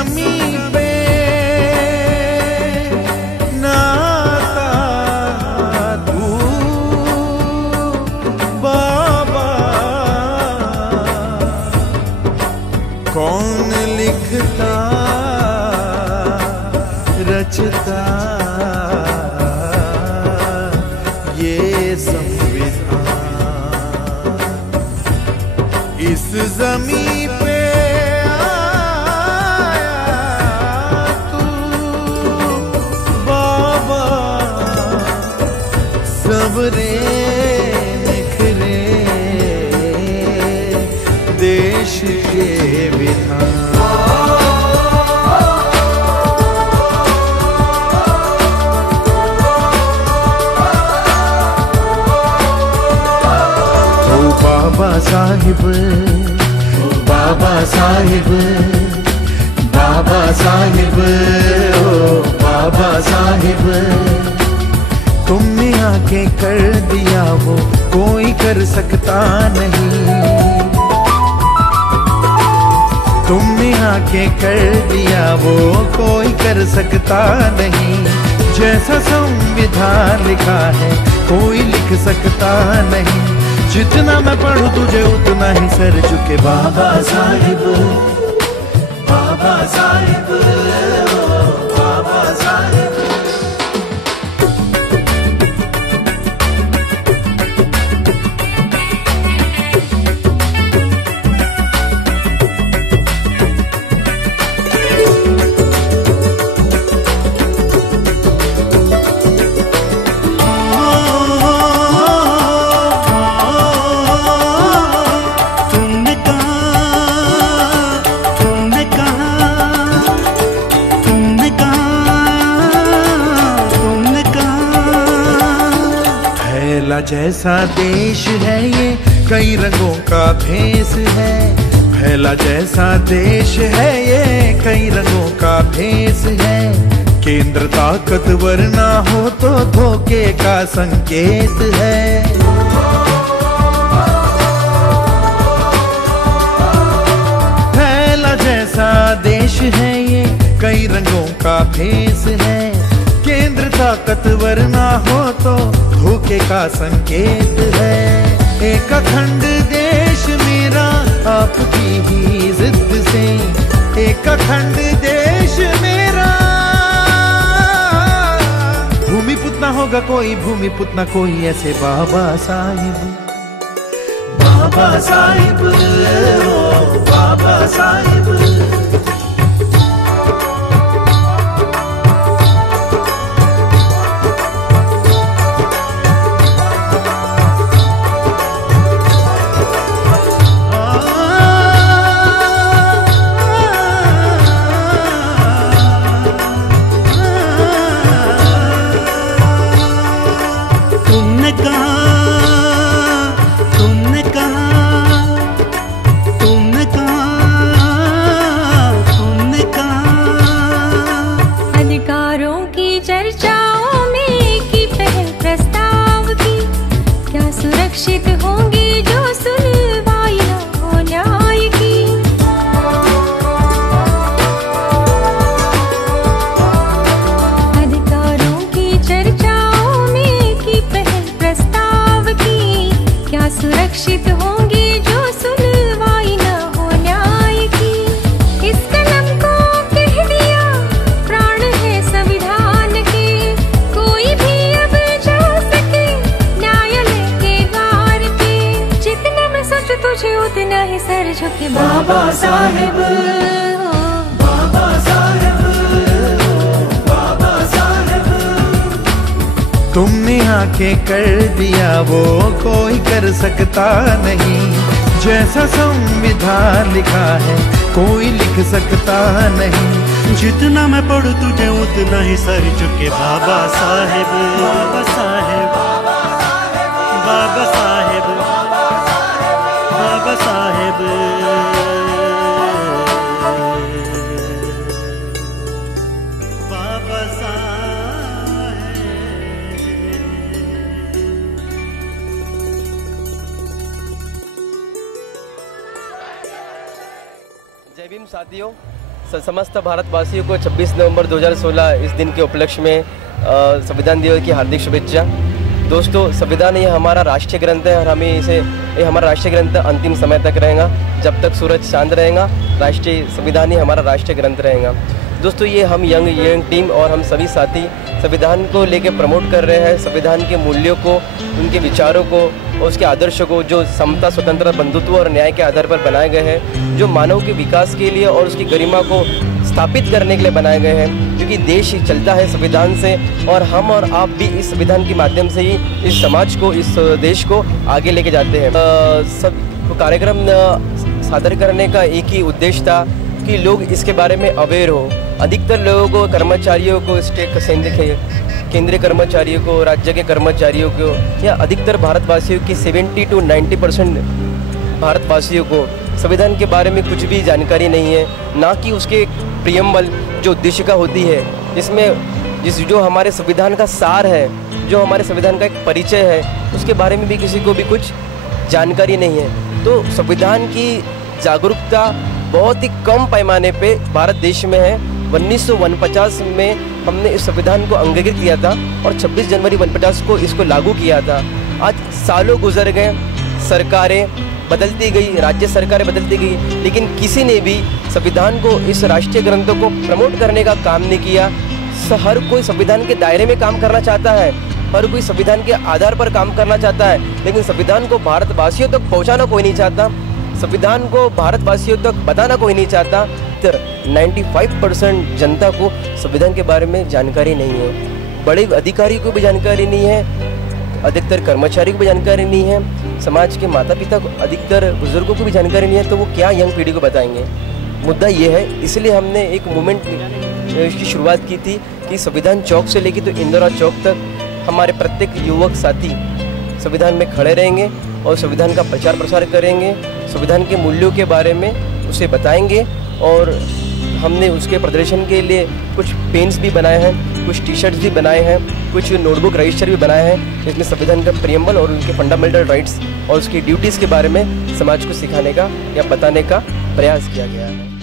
ज़मीं पे नाता तू बाबा, कौन लिखता रचता ये संविधान। इस ज़मीं पे सबरे निखरे देश के विधान। ओ बाबा साहिब, बाबा साहिब, बाबा साहिब, ओ बाबा साहिब, तुमने आके कर दिया वो कोई कर सकता नहीं। तुमने आके कर दिया वो कोई कर सकता नहीं। जैसा संविधान लिखा है कोई लिख सकता नहीं। जितना मैं पढ़ूं तुझे उतना ही सर झुके बाबा साहिब, बाबा साहिब, बाबा साहिब। जैसा देश है ये कई रंगों का भेस है। फैला जैसा देश है ये कई रंगों का भेस है। केंद्र ताकतवर ना हो तो धोखे का संकेत है। फैला जैसा देश है ये कई रंगों का भेस है। केंद्र ताकतवर ना हो तो धोखे का संकेत है। एक अखंड देश मेरा आपकी ही जिद से, एक अखंड देश मेरा। भूमिपुत्र ना होगा कोई, भूमिपुत्र ना कोई ऐसे बाबा साहिब, बाबा साहिब, ओ बाबा साहिब। सुरक्षित होंगी जो सुनवाई न हो न्याय की। अधिकारों की चर्चाओं में की पहल प्रस्ताव की। क्या सुरक्षित होंगी जो सुनवाई न हो न्याय की। इस कलम को कह दिया प्राण है संविधान के। कोई भी अब जा सके न्यायालय के द्वार पे। जितना मैं सोचूं तुझे उतना ही सर झुके बाबा साहिब, बाबा साहिब, बाबा साहिब। तुमने आके कर दिया वो कोई कर सकता नहीं। जैसा संविधान लिखा है कोई लिख सकता नहीं। जितना मैं पढ़ूं तुझे उतना ही सर झुके बाबा साहिब, बाबा साहिब, बाबा साहिब, बाबा साहिब। बाबा साहिब। जय भीम साथियों, समस्त भारतवासियों को 26 नवंबर 2016 इस दिन के उपलक्ष्य में संविधान दिवस की हार्दिक शुभेच्छा। दोस्तों, संविधान ये हमारा राष्ट्रीय ग्रंथ है और हमें ये हमारा राष्ट्रीय ग्रंथ अंतिम समय तक रहेगा। जब तक सूरज चांद रहेगा, राष्ट्रीय संविधान ही हमारा राष्ट्रीय ग्रंथ रहेगा। दोस्तों, ये हम यंग टीम और हम सभी साथी संविधान को लेके प्रमोट कर रहे हैं। संविधान के मूल्यों को, उनके विचारों को और उसके आदर्शों को, जो समता, स्वतंत्रता, बंधुत्व और न्याय के आधार पर बनाए गए हैं, जो मानव के विकास के लिए और उसकी गरिमा को स्थापित करने के लिए बनाए गए हैं। क्योंकि देश चलता है संविधान से और हम और आप भी इस संविधान के माध्यम से ही इस समाज को, इस देश को आगे लेके जाते हैं। सब कार्यक्रम सादर करने का एक ही उद्देश्य था कि लोग इसके बारे में अवेयर हो। अधिकतर लोगों को, कर्मचारियों को, केंद्रीय कर्मचारियों को, राज्य के कर्मचारियों को या अधिकतर भारतवासियों की 70 to 90% भारतवासियों को संविधान के बारे में कुछ भी जानकारी नहीं है। ना कि उसके प्रियम्बल जो उद्देशिका होती है, जिसमें जो हमारे संविधान का सार है, जो हमारे संविधान का एक परिचय है, उसके बारे में भी किसी को भी कुछ जानकारी नहीं है। तो संविधान की जागरूकता बहुत ही कम पैमाने पे भारत देश में है। 1949 में हमने इस संविधान को अंगीकृत किया था और 26 जनवरी 1950 को इसको लागू किया था। आज सालों गुजर गए, सरकारें बदलती गई, राज्य सरकारें बदलती गई, लेकिन किसी ने भी संविधान को, इस राष्ट्रीय ग्रंथों को प्रमोट करने का काम नहीं किया। हर कोई संविधान के दायरे में काम करना चाहता है, हर कोई संविधान के आधार पर काम करना चाहता है, लेकिन संविधान को भारतवासियों तक पहुंचाना कोई नहीं चाहता, संविधान को भारतवासियों तक बताना कोई नहीं चाहता। 95% जनता को संविधान के बारे में जानकारी नहीं है। बड़े अधिकारी को भी जानकारी नहीं है, अधिकतर कर्मचारी को भी जानकारी नहीं है, समाज के माता पिता को, अधिकतर बुजुर्गों को भी जानकारी नहीं है, तो वो क्या यंग पीढ़ी को बताएंगे। मुद्दा ये है, इसलिए हमने एक मूवमेंट की शुरुआत की थी कि संविधान चौक से लेकर तो इंदिरा चौक तक हमारे प्रत्येक युवक साथी संविधान में खड़े रहेंगे और संविधान का प्रचार प्रसार करेंगे, संविधान के मूल्यों के बारे में उसे बताएंगे। और हमने उसके प्रदर्शन के लिए कुछ पेन्स भी बनाए हैं, कुछ टी शर्ट्स भी बनाए हैं, कुछ नोटबुक रजिस्टर भी बनाए हैं, जिसमें संविधान का प्रियम्बल और उनके फंडामेंटल राइट्स और उसकी ड्यूटीज़ के बारे में समाज को सिखाने का या बताने का प्रयास किया गया है।